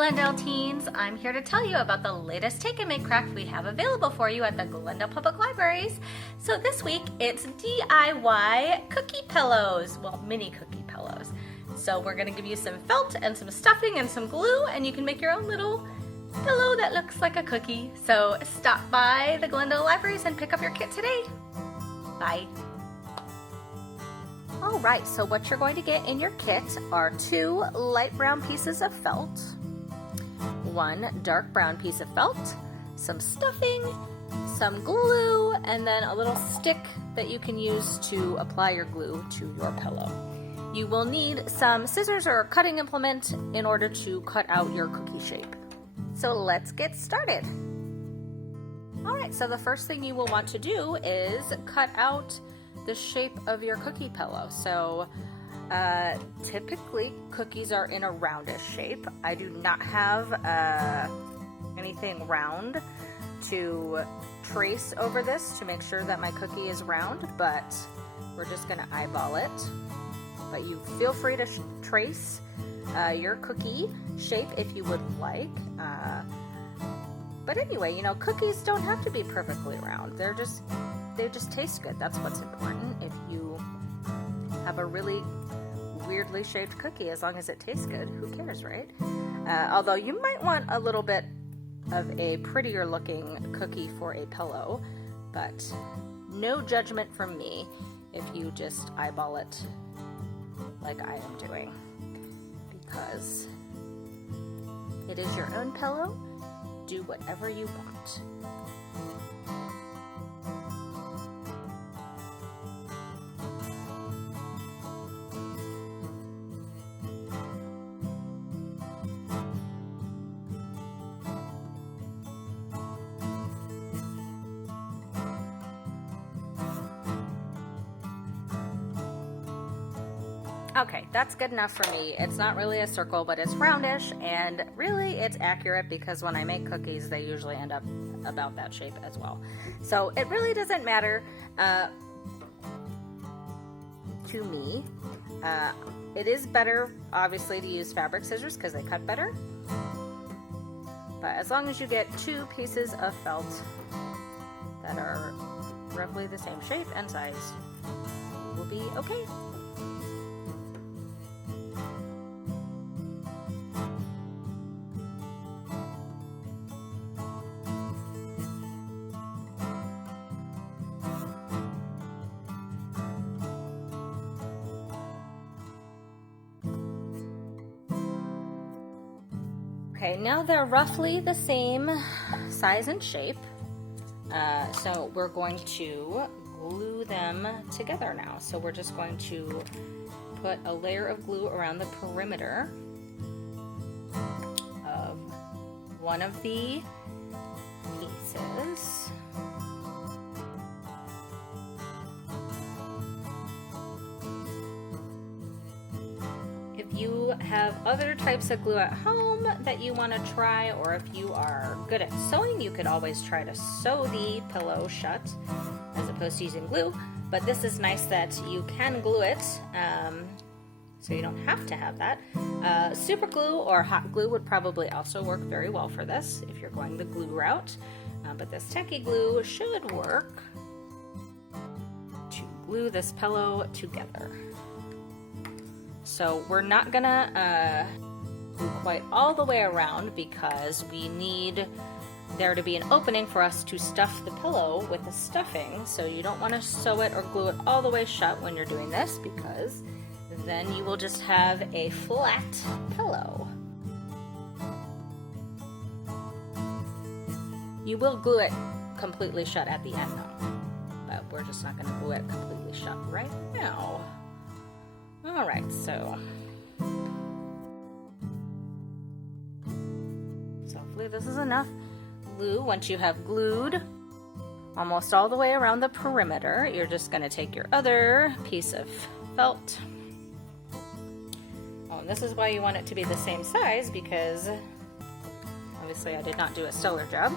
Glendale teens, I'm here to tell you about the latest take and make craft we have available for you at the Glendale Public Libraries. So this week it's DIY cookie pillows, well, mini cookie pillows. So we're going to give you some felt and some stuffing and some glue, and you can make your own little pillow that looks like a cookie. So stop by the Glendale Libraries and pick up your kit today. Bye. Alright, so what you're going to get in your kit are 2 light brown pieces of felt, 1 dark brown piece of felt, some stuffing, some glue, and then a little stick that you can use to apply your glue to your pillow. You will need some scissors or a cutting implement in order to cut out your cookie shape. So let's get started. Alright, so the first thing you will want to do is cut out the shape of your cookie pillow. So typically cookies are in a roundish shape. I do not have anything round to trace over this to make sure that my cookie is round, but we're just going to eyeball it. But you feel free to trace your cookie shape if you would like. But anyway, you know, cookies don't have to be perfectly round. They just taste good. That's what's important. If you have a really weirdly shaped cookie, as long as it tastes good, who cares, right? Although you might want a little bit of a prettier looking cookie for a pillow, but no judgment from me if you just eyeball it like I am doing, because it is your own pillow. Do whatever you want. Okay, that's good enough for me. It's not really a circle, but it's roundish, and really it's accurate because when I make cookies, they usually end up about that shape as well. So it really doesn't matter to me. It is better, obviously, to use fabric scissors because they cut better. But as long as you get 2 pieces of felt that are roughly the same shape and size, we'll be okay. Okay, now they're roughly the same size and shape, so we're going to glue them together now. So we're just going to put a layer of glue around the perimeter of one of the pieces. If you have other types of glue at home that you want to try, or if you are good at sewing, you could always try to sew the pillow shut as opposed to using glue. But this is nice that you can glue it, so you don't have to have that. Super glue or hot glue would probably also work very well for this if you're going the glue route. But this tacky glue should work to glue this pillow together. So we're not gonna glue quite all the way around because we need there to be an opening for us to stuff the pillow with the stuffing. So you don't want to sew it or glue it all the way shut when you're doing this, because then you will just have a flat pillow. You will glue it completely shut at the end though, but we're just not gonna glue it completely shut right now. Alright, so hopefully this is enough glue. Once you have glued almost all the way around the perimeter, you're just going to take your other piece of felt. Oh, and this is why you want it to be the same size, because obviously I did not do a stellar job.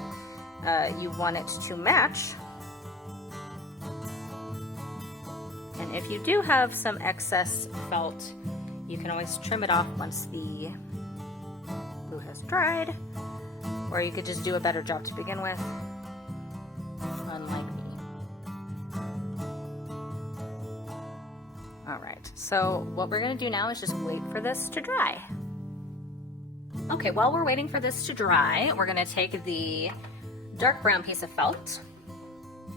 You want it to match. And if you do have some excess felt, you can always trim it off once the glue has dried, or you could just do a better job to begin with, unlike me. Alright, so what we're going to do now is just wait for this to dry. Okay, while we're waiting for this to dry, we're going to take the dark brown piece of felt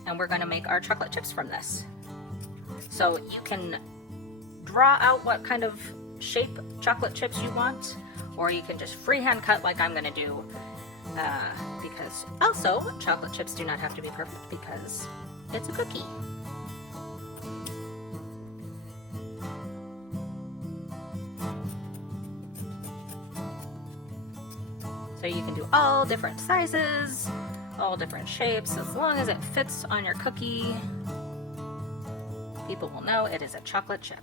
and we're going to make our chocolate chips from this. So you can draw out what kind of shape chocolate chips you want, or you can just freehand cut like I'm going to do, because also chocolate chips do not have to be perfect because it's a cookie. So you can do all different sizes, all different shapes, as long as it fits on your cookie. People will know it is a chocolate chip.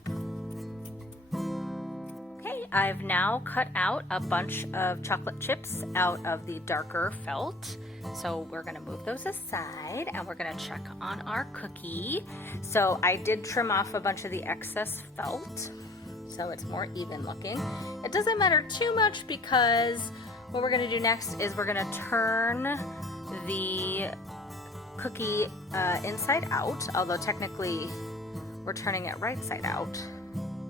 Okay, I've now cut out a bunch of chocolate chips out of the darker felt. So we're gonna move those aside and we're gonna check on our cookie. So I did trim off a bunch of the excess felt, so it's more even looking. It doesn't matter too much because what we're gonna do next is we're gonna turn the cookie inside out, although technically we're turning it right side out.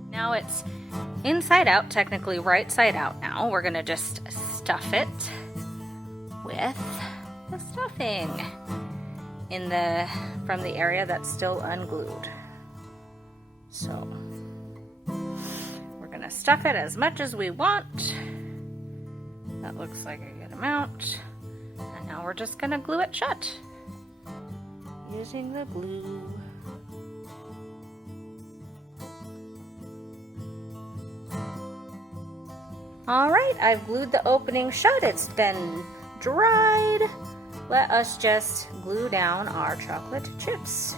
Now it's inside out, technically right side out now. We're gonna just stuff it with the stuffing from the area that's still unglued. So we're gonna stuff it as much as we want. That looks like a good amount. And now we're just gonna glue it shut using the glue. Alright, I've glued the opening shut. It's been dried. Let us just glue down our chocolate chips.